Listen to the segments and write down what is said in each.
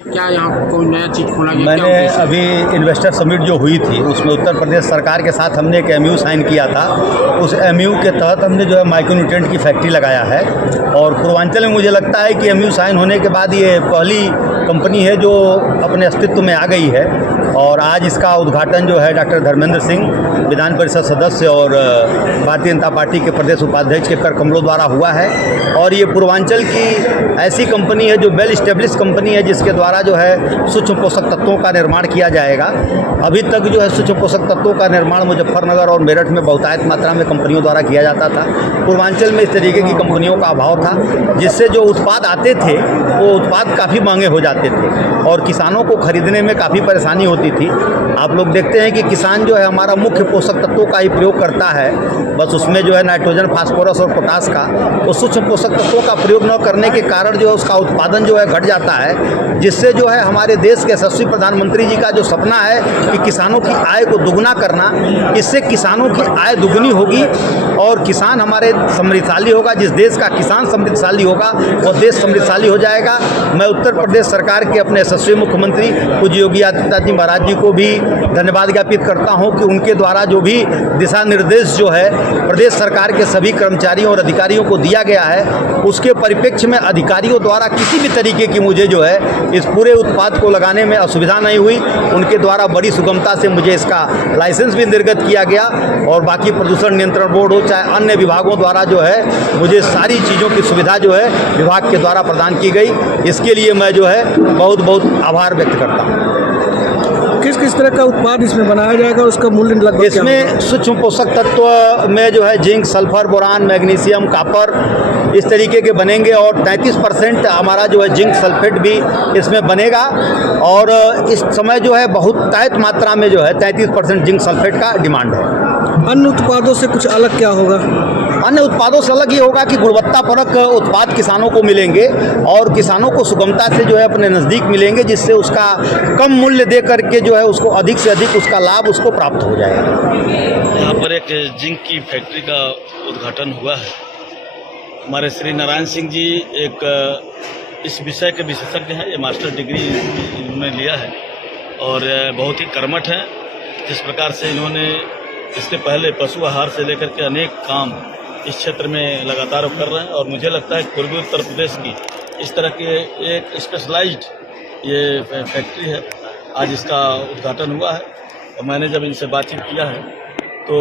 क्या यहाँ कोई नया चीज खोला गया? मैंने अभी इन्वेस्टर समिट जो हुई थी उसमें उत्तर प्रदेश सरकार के साथ हमने एक एमयू साइन किया था। उस एमयू के तहत हमने जो है माइक्रोन्यूट्रिएंट की फैक्ट्री लगाया है और पूर्वांचल में मुझे लगता है कि एमयू साइन होने के बाद ये पहली कंपनी है जो अपने अस्तित्व में आ गई है। और आज इसका उद्घाटन जो है डॉक्टर धर्मेंद्र सिंह विधान परिषद सदस्य और भारतीय जनता पार्टी के प्रदेश उपाध्यक्ष के कर कमलों द्वारा हुआ है। और ये पूर्वांचल की ऐसी कंपनी है जो वेल इस्टेब्लिश कंपनी है जिसके द्वारा जो है सूक्ष्म पोषक तत्वों का निर्माण किया जाएगा। अभी तक जो है सूक्ष्म पोषक तत्वों का निर्माण मुजफ्फरनगर और मेरठ में बहुतायत मात्रा में कंपनियों द्वारा किया जाता था। पूर्वांचल में इस तरीके की कंपनियों का अभाव था जिससे जो उत्पाद आते थे वो उत्पाद काफ़ी महंगे हो जाते थे और किसानों को खरीदने में काफ़ी परेशानी होती थी। आप लोग देखते हैं कि किसान जो है हमारा मुख्य पोषक तत्वों का ही प्रयोग करता है, बस उसमें जो है नाइट्रोजन, फास्फोरस और पोटास का, तो सूक्ष्म पोषक तत्वों का प्रयोग न करने के कारण जो है उसका उत्पादन जो है घट जाता है, जिससे जो है हमारे देश के यशस्वी प्रधानमंत्री जी का जो सपना है कि किसानों की आय को दुगना करना, इससे किसानों की आय दुगनी होगी और किसान हमारे समृद्धशाली होगा। जिस देश का किसान समृद्धशाली होगा वो देश समृद्धशाली हो जाएगा। मैं उत्तर प्रदेश सरकार के अपने यशस्वी मुख्यमंत्री पूज्य योगी आदित्यनाथ जी महाराज जी को भी धन्यवाद ज्ञापित करता हूं कि उनके द्वारा जो भी दिशा निर्देश जो है प्रदेश सरकार के सभी कर्मचारियों और अधिकारियों को दिया गया है, उसके परिप्रेक्ष्य में अधिकारियों द्वारा किसी भी तरीके की मुझे जो है इस पूरे उत्पाद को लगाने में असुविधा नहीं हुई। उनके द्वारा बड़ी सुगमता से मुझे इसका लाइसेंस भी निर्गत किया गया और बाकी प्रदूषण नियंत्रण बोर्ड हो चाहे अन्य विभागों द्वारा जो है मुझे सारी चीज़ों की सुविधा जो है विभाग के द्वारा प्रदान की गई। इसके लिए मैं जो है बहुत बहुत आभार व्यक्त करता हूँ। किस किस तरह का उत्पाद इसमें बनाया जाएगा और उसका मूल्य लगभग क्या होगा? इसमें सूक्ष्म पोषक तत्व में जो है zinc, sulphur, boron, magnesium, copper इस तरीके के बनेंगे और 33% हमारा जो है जिंक सल्फेट भी इसमें बनेगा। और इस समय जो है बहुत तायत मात्रा में जो है 33% जिंक सल्फेट का डिमांड है। अन्य उत्पादों से कुछ अलग क्या होगा? अन्य उत्पादों से अलग ये होगा कि गुणवत्तापरक उत्पाद किसानों को मिलेंगे और किसानों को सुगमता से जो है अपने नज़दीक मिलेंगे, जिससे उसका कम मूल्य दे करके जो है उसको अधिक से अधिक उसका लाभ उसको प्राप्त हो जाएगा। यहाँ पर एक जिंक की फैक्ट्री का उद्घाटन हुआ है। हमारे श्री नारायण सिंह जी एक इस विषय के विशेषज्ञ हैं। ये मास्टर डिग्री इन्होंने लिया है और बहुत ही कर्मठ हैं। जिस प्रकार से इन्होंने इसके पहले पशु आहार से लेकर के अनेक काम इस क्षेत्र में लगातार कर रहे हैं और मुझे लगता है पूर्वी उत्तर प्रदेश की इस तरह के एक स्पेशलाइज्ड ये फैक्ट्री है। आज इसका उद्घाटन हुआ है और मैंने जब इनसे बातचीत किया है तो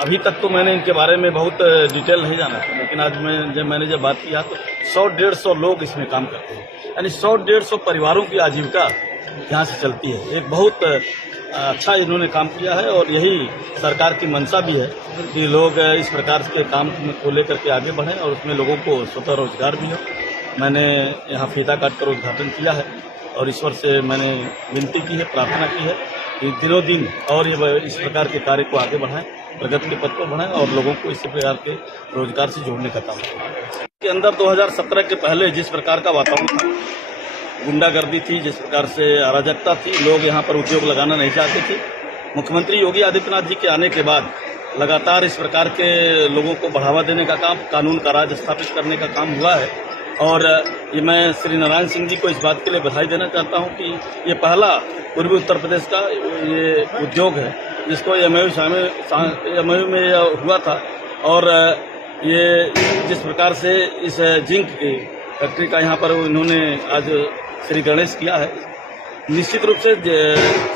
अभी तक तो मैंने इनके बारे में बहुत डिटेल नहीं जाना था, लेकिन आज मैंने जब बात किया तो 100-150 लोग इसमें काम करते हैं, यानी 100-150 परिवारों की आजीविका यहाँ से चलती है। एक बहुत अच्छा इन्होंने काम किया है और यही सरकार की मंशा भी है कि लोग इस प्रकार के काम को लेकर के आगे बढ़ें और उसमें लोगों को स्वतः रोजगार भी हो। मैंने यहाँ फीता काट कर उद्घाटन किया है और ईश्वर से मैंने विनती की है, प्रार्थना की है कि दिनों दिन और ये इस प्रकार के कार्य को आगे बढ़ाएं, प्रगति के पथ पर बढ़ाएं और लोगों को इस प्रकार के रोजगार से जोड़ने का काम करें। के अंदर 2017 के पहले जिस प्रकार का वातावरण था, गुंडागर्दी थी, जिस प्रकार से अराजकता थी, लोग यहाँ पर उद्योग लगाना नहीं चाहते थे। मुख्यमंत्री योगी आदित्यनाथ जी के आने के बाद लगातार इस प्रकार के लोगों को बढ़ावा देने का काम, कानून का राज स्थापित करने का काम हुआ है और ये मैं श्री नारायण सिंह जी को इस बात के लिए बधाई देना चाहता हूँ कि ये पहला पूर्वी उत्तर प्रदेश का ये उद्योग है जिसको एमयू में हुआ था। और ये जिस प्रकार से इस जिंक की फैक्ट्री का यहाँ पर इन्होंने आज श्री गणेश किया है, निश्चित रूप से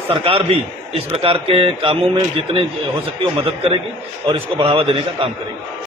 सरकार भी इस प्रकार के कामों में जितने हो सकती है वो मदद करेगी और इसको बढ़ावा देने का काम करेगी।